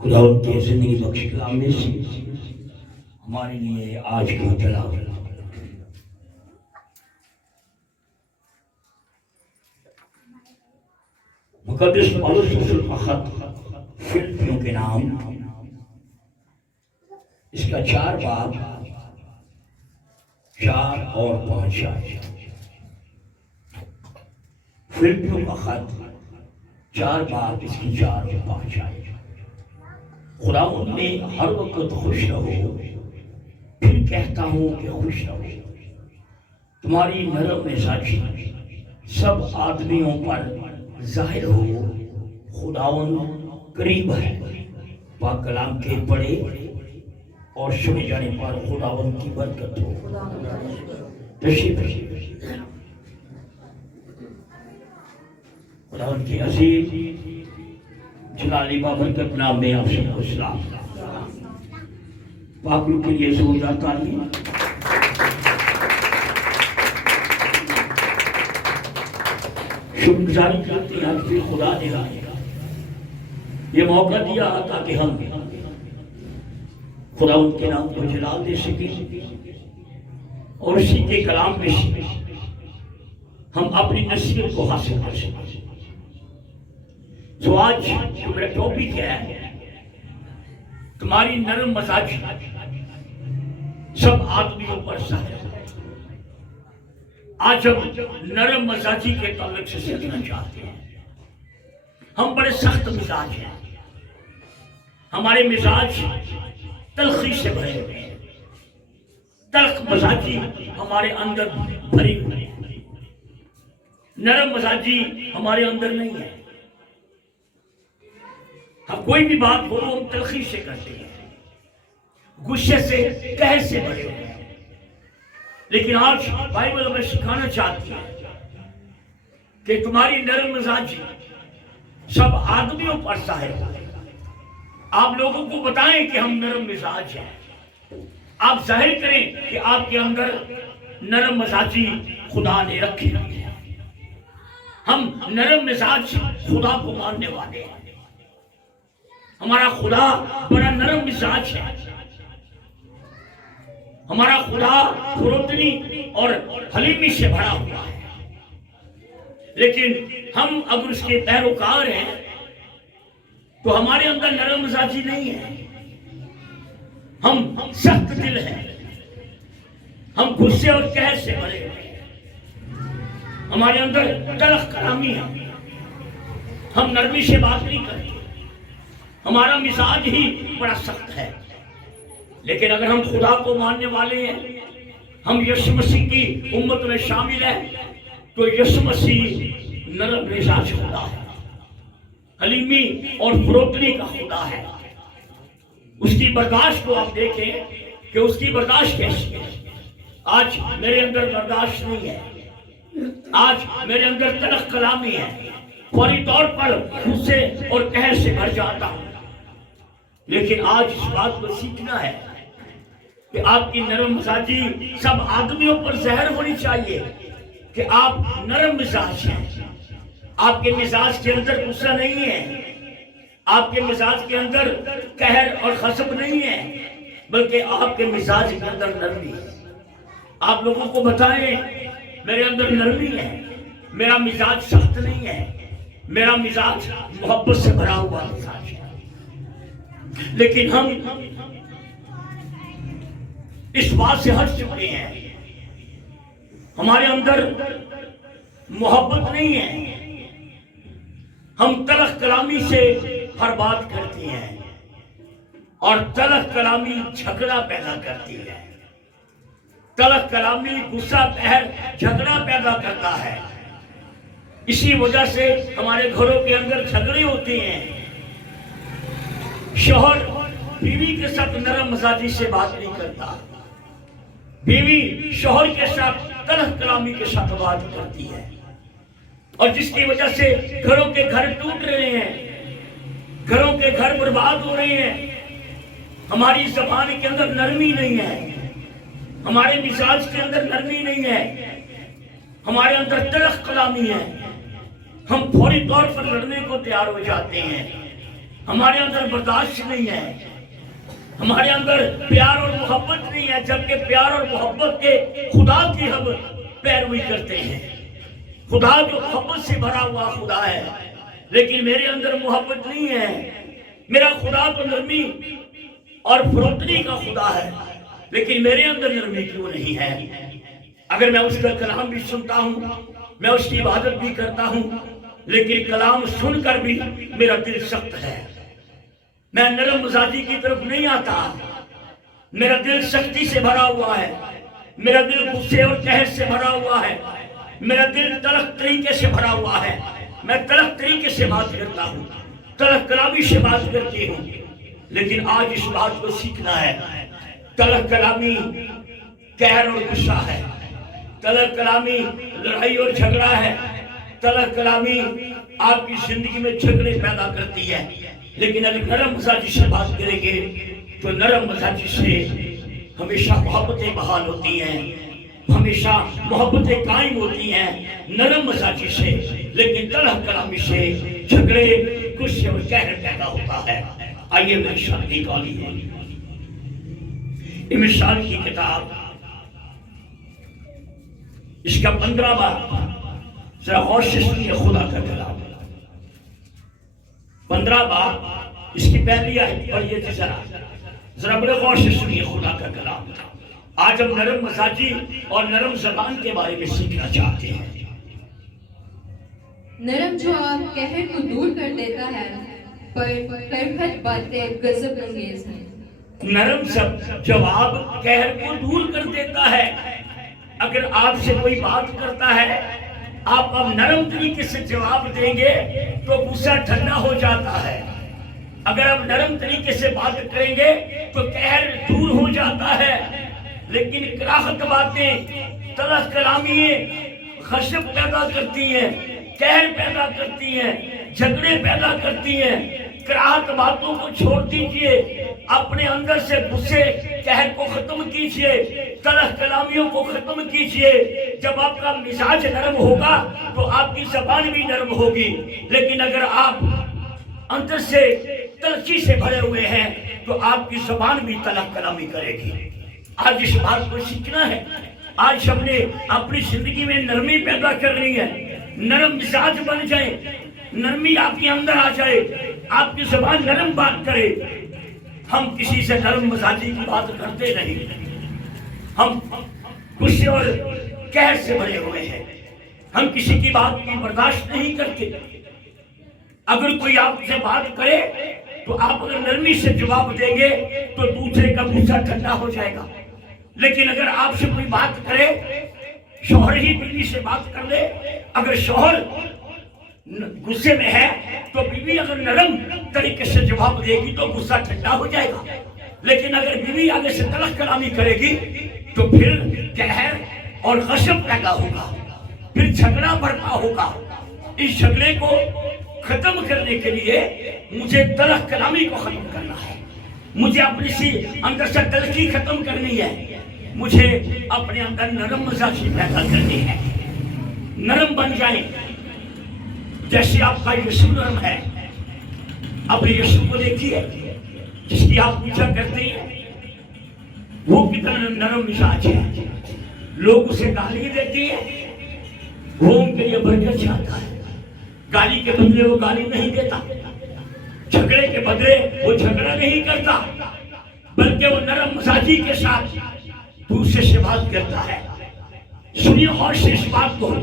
خدا ان کے زندگی بخش کلام میں سے ہمارے لیے آج کا تلاوت مقدس پولس رسول کا خط فلپیوں کے نام، اس کا 4 باب 4 اور 5 آیات۔ فلپیوں کا خط 4 باب، اس کی 4 اور 5 آیات۔ خدا ان میں ہر وقت خوش رہو، پھر کہتا ہوں کہ خوش رہو۔ تمہاری نرم مزاجی سب آدمیوں پر ظاہر ہو، خداوند قریب ہے۔ پاک کلام کے پڑھے اور سنے جانے پر خداوند کی برکت ہو۔ تشریف رکھیے۔ خداوند کے عظیم جلالی بابرکت نام میں آپ سب کو سلام۔ پاک روح کے لیے زوردار تعلیم۔ شکر گزاری کرتے ہیں کہ خدا نے یہ موقع دیا تاکہ ہم خدا ان کے نام کو جلال دے سکیں اور اسی کے کلام میں سے ہم اپنی نصیحت کو حاصل کر سکیں۔ تو آج جو میرا ٹاپک ہے، تمہاری نرم مزاجی سب آدمیوں پر ظاہر ہے۔ آج ہم نرم مزاجی کے تعلق سے سیکھنا چاہتے ہیں۔ ہم بڑے سخت مزاج ہیں، ہمارے مزاج تلخی سے بھرے ہوئے ہیں، تلخ مزاجی ہمارے اندر بھری ہوئی ہے، نرم مزاجی ہمارے اندر نہیں ہے۔ ہم کوئی بھی بات ہو ہم تلخی سے کرتے ہیں، غصے سے، قہر سے بھرے ہوئے ہیں۔ لیکن آج بائبل ہمیں سکھانا چاہتی ہے کہ تمہاری نرم مزاجی سب آدمیوں پر ظاہر ہو۔ آپ لوگوں کو بتائیں کہ ہم نرم مزاج ہیں، آپ ظاہر کریں کہ آپ کے اندر نرم مزاجی خدا نے رکھی ہے۔ ہم نرم مزاج خدا کو ماننے والے ہیں، ہمارا خدا بڑا نرم مزاج ہے۔ ہمارا خدا فروتنی اور حلیمی سے بھرا ہوا ہے، لیکن ہم اگر اس کے پیروکار ہیں تو ہمارے اندر نرم مزاجی نہیں ہے، ہم سخت دل ہیں، ہم غصے اور قہر سے بھرے ہوئے ہیں، ہمارے اندر تلخ کلامی ہے، ہم نرمی سے بات نہیں کرتے، ہمارا مزاج ہی بڑا سخت ہے۔ لیکن اگر ہم خدا کو ماننے والے ہیں، ہم یسوع مسیح کی امت میں شامل ہیں، تو یسوع مسیح نرم مزاج خدا ہے، حلیمی اور فروتنی کا خدا ہے۔ اس کی برداشت کو آپ دیکھیں کہ اس کی برداشت کیسی ہے۔ آج میرے اندر برداشت نہیں ہے، آج میرے اندر تلخ کلامی ہے، فوری طور پر غصے اور قہر سے بھر جاتا ہوں۔ لیکن آج اس بات کو سیکھنا ہے کہ آپ کی نرم مزاجی سب آدمیوں پر ظاہر ہونی چاہیے کہ آپ نرم مزاج ہیں۔ آپ کے مزاج کے اندر غصہ نہیں ہے، آپ کے مزاج کے اندر قہر اور غضب نہیں ہے، بلکہ آپ کے مزاج کے اندر نرمی ہے۔ آپ لوگوں کو بتائیں میرے اندر نرمی ہے، میرا مزاج سخت نہیں ہے، میرا مزاج محبت سے بھرا ہوا مزاج ہے۔ لیکن ہم اس بات سے ہٹ چکے ہیں، ہمارے اندر محبت نہیں ہے، ہم تلخ کلامی سے ہر بات کرتے ہیں اور تلخ کلامی جھگڑا پیدا کرتی ہے۔ تلخ کلامی غصہ قہر جھگڑا پیدا کرتا ہے۔ اسی وجہ سے ہمارے گھروں کے اندر جھگڑے ہوتے ہیں، شوہر بیوی کے ساتھ نرم مزاجی سے بات نہیں کرتا، بیوی شوہر کے ساتھ تلخ کلامی کے ساتھ بات کرتی ہے، اور جس کی وجہ سے گھروں کے گھر ٹوٹ رہے ہیں، گھروں کے گھر برباد ہو رہے ہیں۔ ہماری زبان کے اندر نرمی نہیں ہے، ہمارے مزاج کے اندر نرمی نہیں ہے، ہمارے اندر تلخ کلامی ہے، ہم فوری طور پر لڑنے کو تیار ہو جاتے ہیں۔ ہمارے اندر برداشت نہیں ہے، ہمارے اندر پیار اور محبت نہیں ہے، جبکہ پیار اور محبت کے خدا کی ہم پیروی کرتے ہیں۔ خدا جو محبت سے بھرا ہوا خدا ہے، لیکن میرے اندر محبت نہیں ہے۔ میرا خدا تو نرمی اور فروتنی کا خدا ہے، لیکن میرے اندر نرمی کیوں نہیں ہے؟ اگر میں اس کا کلام بھی سنتا ہوں، میں اس کی عبادت بھی کرتا ہوں، لیکن کلام سن کر بھی میرا دل سخت ہے، میں نرم مزاجی کی طرف نہیں آتا، میرا دل سختی سے بھرا ہوا ہے، میرا دل غصے اور قہر سے بھرا ہوا ہے، میرا دل تلخ طریقے سے بھرا ہوا ہے، میں تلخ طریقے سے بات کرتا ہوں، تلخ کلامی سے بات کرتی ہوں۔ لیکن آج اس بات کو سیکھنا ہے، تلخ کلامی قہر اور غصہ ہے، تلخ کلامی لڑائی اور جھگڑا ہے، تلخ کلامی آپ کی زندگی میں جھگڑے پیدا کرتی ہے۔ لیکن اگر نرم مزاجی سے بات کریں گے تو نرم مزاجی سے ہمیشہ محبتیں بحال ہوتی ہیں، ہمیشہ محبتیں قائم ہوتی ہیں نرم مزاجی سے، لیکن تلخ کلامی سے جھگڑے، غصے اور قہر پیدا ہوتا ہے۔ آئیے مثال نکالی ہے، یہ مثال کی کتاب اس کا 15 باب، ذرا غور سے سنیے خدا کا کلام۔ 15 باب اس کی پہلی آیت پڑھیے تھی، ذرا بڑے غور سے سنیے خدا کا کلام۔ آج ہم نرم مزاجی اور نرم زبان کے بارے میں سیکھنا چاہتے ہیں۔ نرم جواب قہر کو دور کر دیتا ہے، پر پرکھٹ باتیں غضب انگیز ہیں۔ نرم جواب قہر کو دور کر دیتا ہے۔ اگر آپ سے کوئی بات کرتا ہے، آپ اب نرم طریقے سے جواب دیں گے تو غصہ ٹھنڈا ہو جاتا ہے۔ اگر آپ نرم طریقے سے بات کریں گے تو قہر دور ہو جاتا ہے۔ لیکن کراہت باتیں، تلخ کلامی غضب پیدا کرتی ہیں، قہر پیدا کرتی ہیں، جھگڑے پیدا کرتی ہیں۔ کراہت باتوں کو چھوڑ دیجئے، اپنے اندر سے غصے قہر کو ختم کیجئے، تلخ کلامیوں کو ختم کیجئے۔ جب آپ کا مزاج نرم ہوگا تو آپ کی زبان بھی نرم ہوگی، لیکن اگر آپ اندر سے تلخی سے بھرے ہوئے ہیں تو آپ کی زبان بھی تلخ کلامی کرے گی۔ آج اس بات کو سیکھنا ہے، آج ہم نے اپنی زندگی میں نرمی پیدا کرنی ہے، نرم مزاج بن جائیں، نرمی آپ کے اندر آ جائے، آپ کی زبان نرم بات کرے۔ ہم کسی سے نرم مزاجی کی بات کرتے نہیں، ہم غصے اور قہر سے بھرے ہوئے ہیں، ہم کسی کی بات کی برداشت نہیں کرتے۔ اگر کوئی آپ سے بات کرے تو آپ اگر نرمی سے جواب دیں گے تو دوسرے کا غصہ ٹھنڈا ہو جائے گا۔ لیکن اگر آپ سے کوئی بات کرے، شوہر ہی بیوی سے بات کر لے، اگر شوہر غصے میں ہے تو بیوی اگر نرم طریقے سے جواب دے گی تو غصہ ٹھنڈا ہو جائے گا۔ لیکن اگر بیوی آگے سے تلخ کلامی کرے گی تو پھر قہر اور غضب پیدا ہوگا، پھر جھگڑا برپا ہوگا۔ اس جھگڑے کو ختم کرنے کے لیے مجھے تلخ کلامی کو ختم کرنا ہے، مجھے اپنی سی اندر سے تلخی ختم کرنی ہے، مجھے اپنے اندر نرم مزاجی پیدا کرنی ہے۔ نرم بن جائیں جیسے آپ کا یسوع نرم ہے۔ اپنے یسوع کو دیکھیے جس کی آپ پوچھا کرتے ہیں، وہ کتنا نرم مزاج ہے۔ لوگ اسے گالی دیتے ہیں، وہ ان کے لیے برکت چاہتا ہے۔ گالی کے بدلے وہ گالی نہیں دیتا، جھگڑے کے بدلے وہ جھگڑا نہیں کرتا، بلکہ وہ نرم مزاجی کے ساتھ دوسرے سے بات کرتا ہے۔ سنیے اور سے اس بات کو،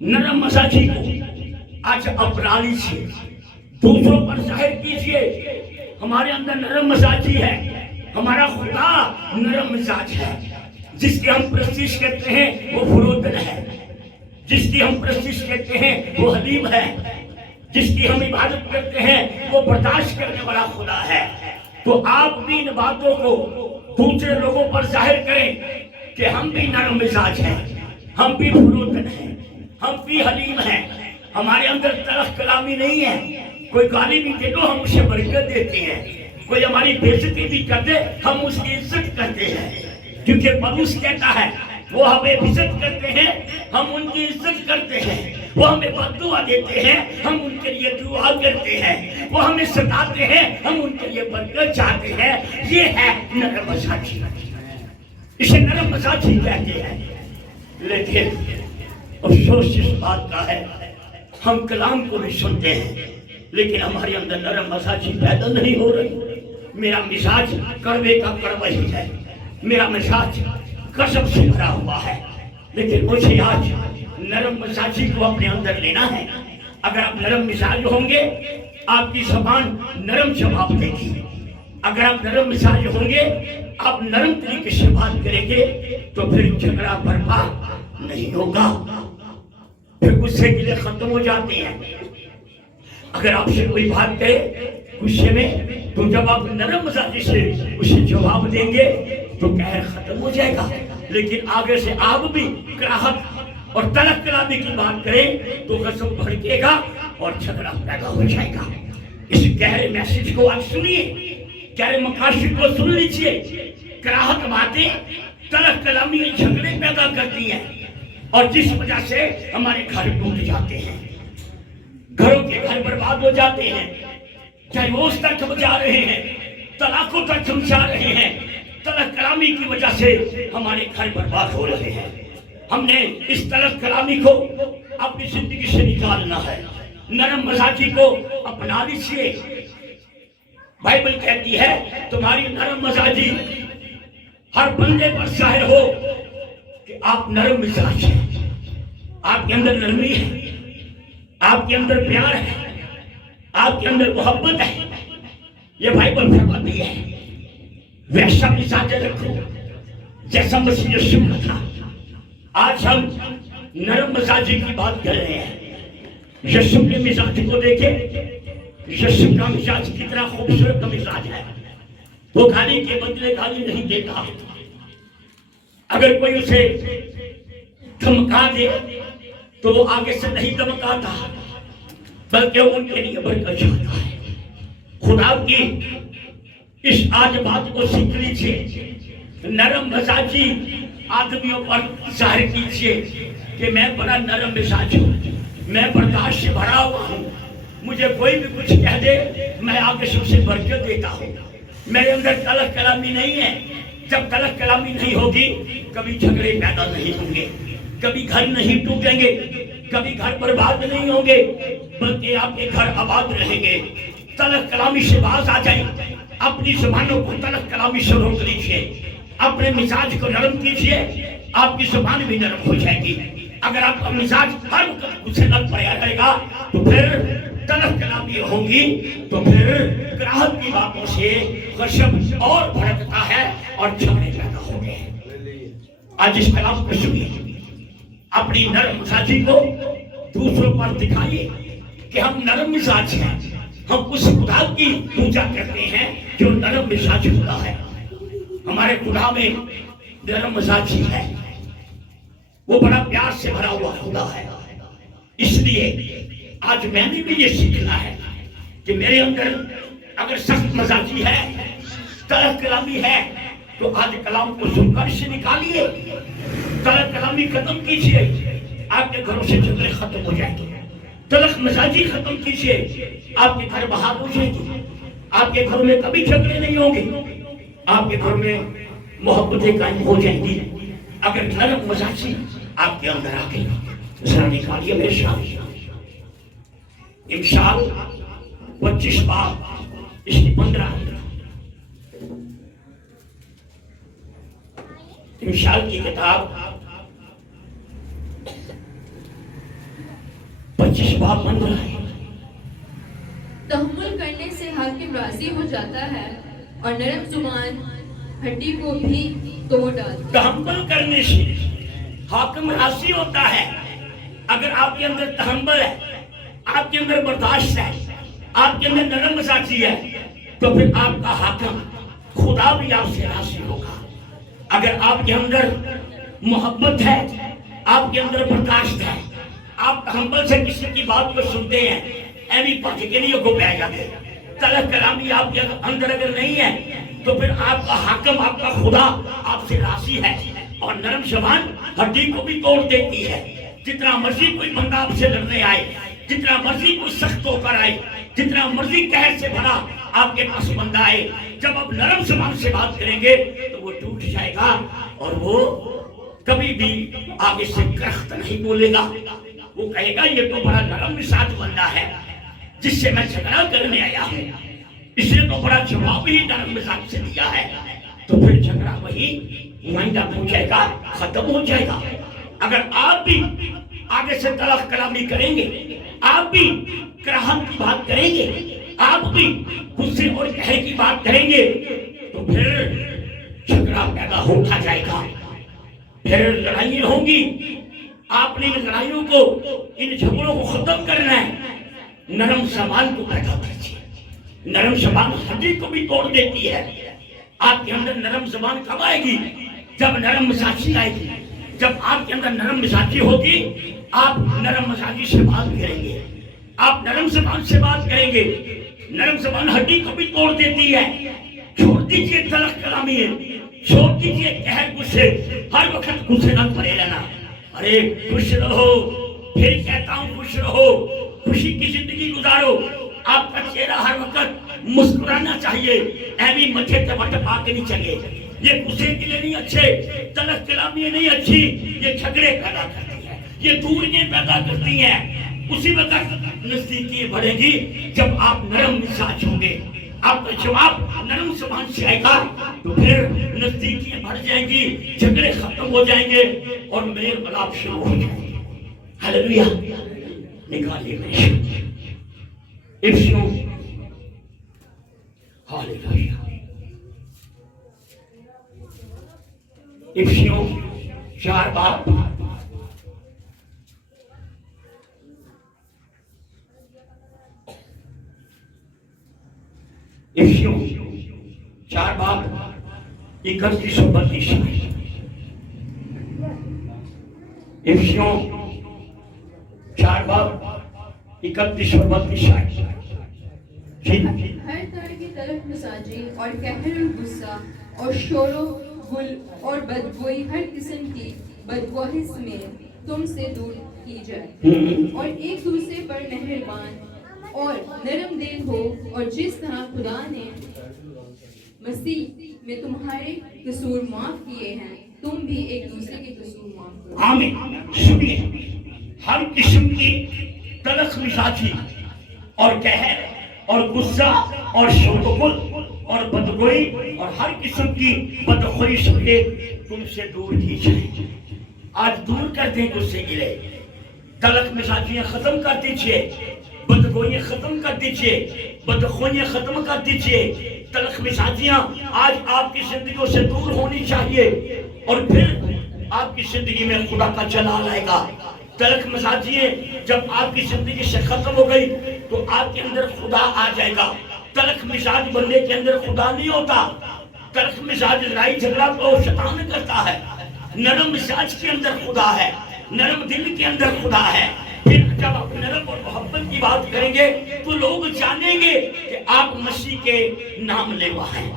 نرم مزاجی کو آج اپنا لیجیے، دوسروں پر ظاہر کیجیے۔ ہمارے اندر نرم مزاجی ہے، ہمارا خدا نرم مزاج ہے۔ جس کی ہم پرستش کرتے ہیں وہ فروتن ہے، جس کی ہم پرستش کرتے ہیں وہ حلیم ہے، جس کی ہم عبادت کرتے ہیں وہ برداشت کرنے والا خدا ہے۔ تو آپ بھی ان باتوں کو دوسرے لوگوں پر ظاہر کریں کہ ہم بھی نرم مزاج ہیں، ہم بھی فروتن ہیں، ہم بھی حلیم ہیں، ہمارے اندر تلخ کلامی نہیں ہے۔ کوئی گالی بھی دے دو ہم اسے برکت دیتے ہیں، کوئی ہماری بے عزتی بھی کر دے ہم اس کی عزت کرتے ہیں، کیونکہ پولس کہتا ہے وہ ہمیں عزت کرتے ہیں، ہم ان کی عزت کرتے ہیں۔ وہ ہمیں بددعا دیتے ہیں، ہم ان کے لیے دعا کرتے ہیں، وہ ہمیں ستاتے ہیں، ہم ان کے لیے برکت چاہتے ہیں۔ یہ ہے نرم مزاجی، اسے نرم مزاجی کہتے ہیں۔ لیکن افسوس اس بات کا ہے ہم کلام کو بھی سنتے ہیں لیکن ہمارے اندر نرم مزاجی پیدا نہیں ہو رہی۔ میرا مزاج کڑوے کا کڑوا ہی ہے، میرا مزاج غضب سے بھرا ہوا ہے، لیکن مجھے آج نرم مزاجی کو اپنے اندر لینا ہے۔ اگر آپ نرم مزاج ہوں گے آپ کی زبان نرم جواب دے گی، اگر آپ نرم مزاج ہوں گے آپ نرم طریقے سے بات کریں گے تو پھر جھگڑا برپا نہیں ہوگا، پھر غصے گلے ختم ہو جاتے ہیں۔ اگر آپ سے کوئی بات کہے غصے میں تو جب آپ نرم مزاجی سے اسے جواب دیں گے تو قہر ختم ہو جائے گا، لیکن آگے سے آپ بھی کراہت اور تلخ کلامی کی بات کریں تو غضب بھڑکے گا اور جھگڑا پیدا ہو جائے گا۔ اس گہرے میسج کو آپ سنیے، گہرے مقاصد کو سن لیجئے۔ کراہت باتیں تلخ کلامی جھگڑے پیدا کرتی ہیں اور جس وجہ سے ہمارے گھر ٹوٹ جاتے ہیں، گھروں کے گھر برباد ہو جاتے ہیں، ڈیورس تک ہم جا رہے ہیں، طلاقوں تک ہم جا رہے ہیں۔ تلخ کلامی کی وجہ سے ہمارے گھر برباد ہو رہے ہیں۔ ہم نے اس تلخ کلامی کو اپنی زندگی سے نکالنا ہے، نرم مزاجی کو اپنا لیجیے۔ بائبل کہتی ہے تمہاری نرم مزاجی ہر بندے پر ظاہر ہو کہ آپ نرم مزاج ہیں، آپ کے اندر نرمی ہے، آپ کے اندر پیار ہے، آپ کے اندر محبت ہے۔ یہ بائبل فرماتی ہے ویسا مزاج رکھو جیسا مسیح یسوع کا تھا۔ آج ہم نرم مزاجی کی بات کر رہے ہیں۔ یسوع کے مزاج کو دیکھیں، یسوع کا مزاج کتنا خوبصورت مزاج ہے۔ وہ گالی کے بدلے گالی نہیں دیتا، اگر کوئی اسے دھمکا دے تو وہ آگے سے نہیں دھمکاتا بلکہ ان کے لیے برکت چاہتا ہے۔ خدا کی اس آج بات کو سیکھ لیجیے، نرم مزاجی آدمیوں پر ظاہر کیجیے کہ میں بڑا نرم مزاج ہوں، میں برداشت سے بھرا ہوا ہوں، مجھے کوئی بھی کچھ کہہ دے میں آگے سے اسے برکت دیتا ہوں، میرے اندر تلخ کلامی نہیں ہے۔ جب تلخ کلامی نہیں ہوگی کبھی جھگڑے پیدا نہیں ہوں گے، کبھی گھر نہیں ٹوٹیں گے، کبھی گھر برباد نہیں ہوں گے، بلکہ آپ کے گھر آباد رہیں گے۔ تلخ کلامی سے باز آ جائیں، اپنی زبانوں کو تلخ کلامی سے روک لیجیے، اپنے مزاج کو نرم کیجیے، آپ کی زبان بھی نرم ہو جائے گی۔ اگر آپ کا مزاج ہر وقت غصے میں پڑا رہے گا تو پھر تلخ کلامی ہوگی، تو پھر کراہت کی باتوں سے غضب اور بھڑکتا ہے اور جھگڑے پیدا ہو گئے۔ آج اس کلام کو سنیے، اپنی نرم مزاجی کو دوسروں پر دکھائیے کہ ہم نرم مزاج ہیں، ہم اس خدا کی پوجا کرتے ہیں جو نرم مزاج خدا ہے۔ ہمارے خدا میں نرم مزاجی ہے، وہ بڑا پیار سے بھرا ہوا خدا ہے۔ اس لیے آج میں نے بھی یہ سیکھنا ہے کہ میرے اندر اگر سخت مزاجی ہے، تلخ کلامی ہے، تو آج کلام کو سن کر اسے نکالیے، تلخ کلامی ختم کیجیے، آپ کے گھروں سے جھگڑے ختم ہو جائیں گے۔ تلخ مزاجی ختم کیجیے، آپ کے گھر بہار ہو جائے گی، آپ کے گھر میں کبھی جھگڑے نہیں ہوں گے، آپ کے گھر میں محبتیں قائم ہو جائیں گی اگر نرم مزاجی آپ کے اندر آ گئی۔ ذرا نکالیے میرے سامنے امثال 25 باب اس کی 15 امثال کی کتاب 25 باب 15 ہے۔ تحمل کرنے سے حاکم راضی ہو جاتا ہے اور نرم زبان ہڈی کو بھی توڑ ڈالتی ہے۔ تحمل کرنے سے حاکم راضی ہوتا ہے۔ اگر آپ کے اندر تحمل ہے، آپ کے اندر برداشت ہے، آپ کے اندر نرم مزاجی ہے، تو پھر آپ کا حاکم خدا بھی آپ سے راضی ہوگا۔ اگر آپ کے اندر محبت ہے، آپ کے اندر برداشت ہے، آپ تحمل سے کسی کی بات کو سنتے ہیں، ایوی پاک کے لیے کو بہ جاتے، تلخ کلامی آپ کے اندر اگر نہیں ہے تو پھر آپ کا حاکم، آپ کا خدا آپ سے راضی ہے، اور نرم زبان ہڈی کو بھی توڑ دیتی ہے۔ جتنا مرضی کوئی بندہ آپ سے لڑنے آئے، جتنا مرضی کوئی سخت ہو کر آئے، جتنا مرضی قہر سے بھرا آپ کے پاس بندہ آئے، جب آپ نرم زبان سے بات کریں گے تو وہ ٹوٹ جائے گا اور وہ کبھی بھی آگے سے کرخت نہیں بولے گا. وہ کہے گا یہ تو بڑا نرم مزاج بندہ ہے جس سے میں جھگڑا کرنے آیا ہوں، اس نے تو بڑا جواب ہی نرم مزاج سے دیا ہے. تو پھر جھگڑا وہی معاہدہ ہو جائے گا، ختم ہو جائے گا. اگر آپ بھی آگے سے تلخ کلامی کریں گے، آپ بھی کراہت کی بات کریں گے، آپ بھی غصے اور قہر کی بات کریں گے تو پھر جھگڑا پیدا ہوتا جائے گا، پھر لڑائیاں ہوں گی. آپ نے ان لڑائیوں کو، ان جھگڑوں کو ختم کرنا ہے. نرم زبان کو پیدا کیجیے. نرم زبان ہڈی کو بھی توڑ دیتی ہے. آپ کے اندر نرم زبان کب آئے گی؟ جب نرم مزاجی آئے گی. جب آپ کے اندر نرم مزاجی ہوگی، آپ نرم مزاجی سے بات کریں گے، آپ نرم زبان سے بات کریں گے. نرم زبان ہڈی کو بھی توڑ دیتی ہے. چھوڑ دیجیے تلخ کلامی، چھوڑ دیجیے قہر غصے. ہر وقت غصے نہ پڑے رہنا. ارے خوش رہو، پھر کہتا ہوں خوش رہو، خوشی کی زندگی گزارو. آپ کا چہرہ ہر وقت مسکرانا چاہیے. ایوی مچھے ٹپٹ پا کے نہیں چلے. یہ غصے کے لیے نہیں اچھے، تلخ کلامی نہیں اچھی، یہ جھگڑے پیدا کرتی ہے، یہ دوریاں پیدا کرتی ہیں. اسی وقت نزدیکی بڑھے گی جب آپ نرم مزاج ہوں گے. آپ کا جواب نرم زبان سے آئے گا تو پھر نزدیکیاں بڑھ جائیں گی، جھگڑے ختم ہو جائیں گے اور میل ملاپ شروع ہو جائیں گے. ہلیلویا. نکالیے میرے افسیوں. ہلیلویا. افسیوں 4 باب افسیوں 4 باب 31 و 32. افسیوں 4 باب 31 و 32. ہر طرح کی تلخ مزاجی اور قہر اور غصہ اور شور و غل اور بدگوئی، ہر قسم کی بدگوئی میں تم سے دور کی جائے، اور ایک دوسرے پر مہربان اور نرم دل ہو، اور جس طرح خدا نے مسیح میں تمہارے قصور معاف کیے ہیں، تم بھی ایک دوسرے کے قصور معاف کرو. آمین. سنیے، ہر قسم کی تلخ مزاجی اور قہر اور غصہ اور شغل اور بدگوئی اور ہر قسم کی بدخوئی سے تم سے دور کی جائے. آج دور کر دیں غصے گلے، تلخ مزاجیاں ختم کر دیجئے، بدگوئیاں ختم کر دیجئے، بدخوئیاں ختم کر دیجئے. تلخ مزاجیاں آج آپ کی زندگیوں سے دور ہونی چاہیے اور پھر آپ کی زندگی میں خدا کا جلال آئے گا. تلخ مزاجیاں جب آپ کی زندگی سے ختم ہو گئی تو آپ کے اندر خدا آ جائے گا. تلخ مزاج بندے کے اندر خدا نہیں ہوتا. تلخ مزاج لڑائی جھگڑا تو شیطان کرتا ہے. نرم مزاج کے اندر خدا ہے، نرم دل کے اندر خدا ہے. پھر جب آپ نرم اور محبت کی بات کریں گے تو لوگ جانیں گے کہ آپ مسیح کے نام لیوا ہیں.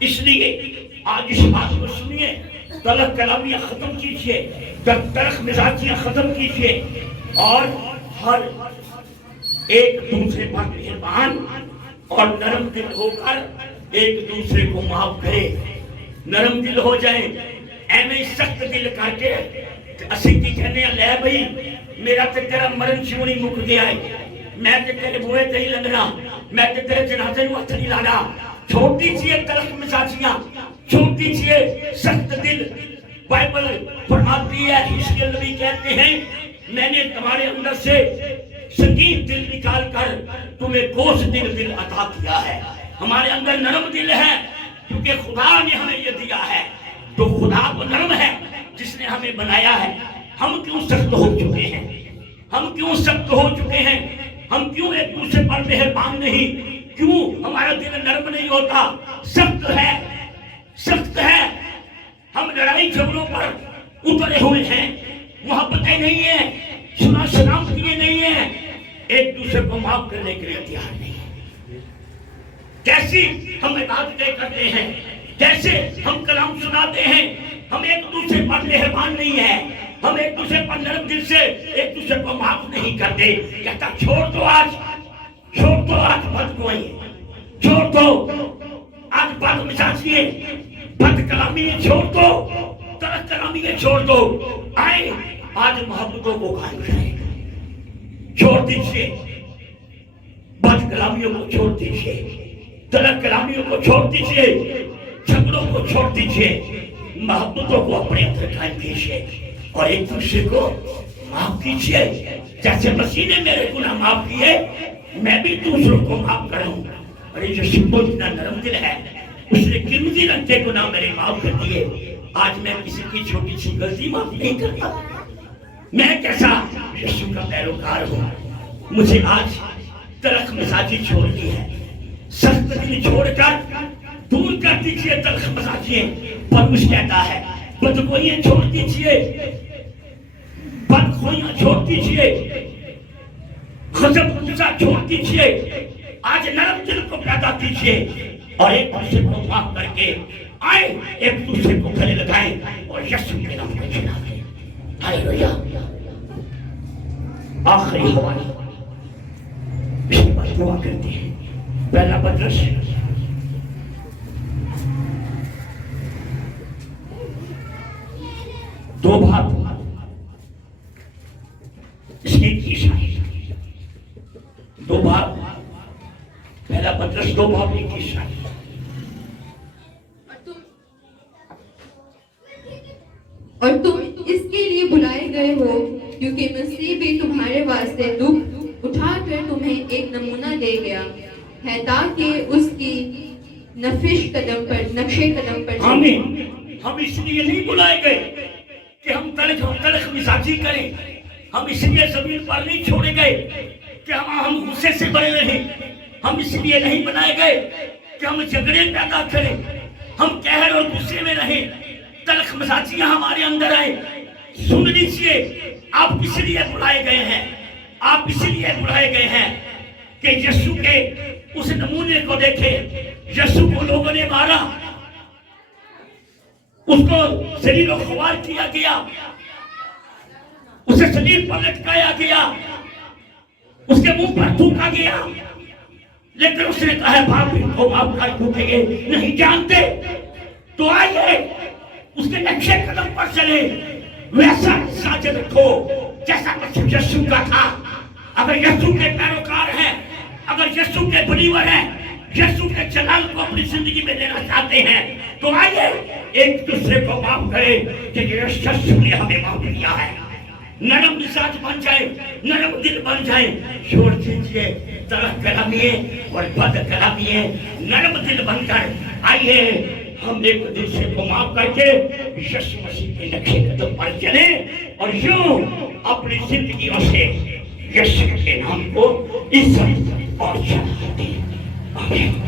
اس لیے آج اس بات کو سنیے، تلخ کلامیاں ختم کیجئے، تلخ مزاجیاں ختم کیجئے اور ہر ایک دوسرے پر مہربان اور نرم دل ہو کر ایک دوسرے کو معاف کرے. نرم دل ہو جائیں. ایویں سخت دل کر کے اسی کی کہنے لے بھئی میرا تے تیرا مرن چونی مک گیا ہے، میں تے تیرے بوئے تے ہی لگنا، میں تے تیرے جنازے نو ہتھ نہیں لانا. چھوڑ دیجئے تلخ مزاجیاں، چھوڑ دیجئے سخت دل. بائبل فرماتی ہے، حزقیل نبی کہتے ہیں میں نے تمہارے اندر سے سنگین دل نکال کر تمہیں گوشت دل عطا کیا ہے. ہمارے اندر نرم دل ہے کیونکہ خدا نے ہمیں یہ دیا ہے. تو خدا کو نرم ہے جس نے ہمیں بنایا ہے. ہم کیوں سخت ہو چکے ہیں؟ ہم کیوں سخت ہو چکے ہیں؟ ہم کیوں ایک دوسرے پر مہربان نہیں؟ کیوں ہمارا دل نرم نہیں ہوتا؟ سخت ہے، سخت ہے. ہم لڑائی جھگڑوں پر اترے ہوئے ہیں، محبتیں نہیں ہیں، سنا شناختیاں نہیں ہیں، ایک دوسرے کو معاف کرنے کے لیے تیار نہیں ہیں. کیسی ہم عبادتیں کرتے ہیں، کیسے ہم کلام سناتے ہیں، ہم ایک دوسرے پر مہربان نہیں ہیں. ہم ایک دوسرے پر نرم دل سے ایک دوسرے کو معاف نہیں کرتے. کہتا چھوڑ دو آج بدگوئی، چھوڑ دو آج بد مزاجی، بد کلامی چھوڑ دو، ترک کلامی چھوڑ دو. آئے آج محبتوں کو قائم کریں. چھوڑ دیجیے بد کلامیوں کو، چھوڑ دیجیے ترک کلامیوں کو، چھوڑ دیجیے جھگڑوں کو، چھوڑ دیجیے محبتوں کو اپنے اندر قائم کیجیے اور ایک دوسرے کو معاف کیجیے. جیسے مسیح نے میرے گناہ معاف کیے میں بھی دوسروں کو معاف کروں. اور یہ جو شکو اتنا نرم دل ہے، اس نے قیمتی رنگ کے گناہ میرے معاف کر دیے. آج میں کسی کی چھوٹی سی غلطی معاف نہیں کرتا. میں کیسا یسوع کا پیروکار ہوں. مجھے آج تلخ مزاجی چھوڑنی ہے. سخت دل چھوڑ کر دور کر دیجیے تلخ مزاجی. پولس کہتا ہے بدگوئیاں چھوڑ دیجیے، بدخوئیاں چھوڑ دیجیے، غضب غصہ چھوڑ دیجیے. آج نرم دل کو پیدا کیجیے اور ایک دوسرے کو معاف کر کے آئے ایک دوسرے کو گلے لگائیں اور یسوع کے نام کو چلا دیں. ہاللویا. آخری حوالہ اس کے بعد دعا کرتے ہیں. پہلا پطرس 2 باب اس کی 21 آیت. 2 باب پہلا پطرس 2 باب 21 آیت. اور تم اس کے لیے بلائے گئے ہو کیونکہ مسیح بھی تمہارے واسطے دکھ اٹھا کر تمہیں ایک نمونہ دے گیا ہے تاکہ اس کی نقش قدم پر آمین. ہم اس لیے نہیں بلائے گئے کہ ہم تلخ مزاجی کریں. ہم اس لیے زمین پر نہیں چھوڑے گئے کہ ہم غصے سے بڑے رہیں. ہم اس لیے نہیں بنائے گئے کہ ہم جھگڑے پیدا کریں، ہم قہر اور غصے میں رہیں، تلخ مزاجیاں ہمارے اندر آئیں. سن لیجیے آپ اس لیے بلائے گئے ہیں، آپ اس لیے بلائے گئے ہیں کہ یسوع کے اس نمونے کو دیکھیں. یسوع کو لوگوں نے مارا، اس کو ذلیل و خوار کیا گیا، اسے صلیب پر لٹکایا گیا، اس کے منہ پر تھوکا گیا، لیکن اس نے کہا باپ ان کو معاف کر کیونکہ یہ نہیں جانتے. تو آئیے اس کے نقشے قدم پر چلے، ویسا ساجد رکھو جیسا مسیح یسوع کا تھا. اگر یسوع کے پیروکار ہیں، اگر یسوع کے بلیور ہیں، یسوع کے جلال کو اپنی زندگی میں لینا چاہتے ہیں تو آئیے ایک دوسرے کو معاف کرے کہ یسوع نے ہمیں معاف کیا ہے. نرم مزاج بن جائے، نرم دل بن جائے. چھوڑ دیجیے تلخ کلامی اور بد کلامی. نرم دل بن کر آئیے ہم ایک دوسرے کو معاف کر کے یسوع مسیح کے نقشے قدم پر چلیں اور یوں اپنی زندگیوں سے یسوع کے نام کو عزت اور شان دیں. آمین.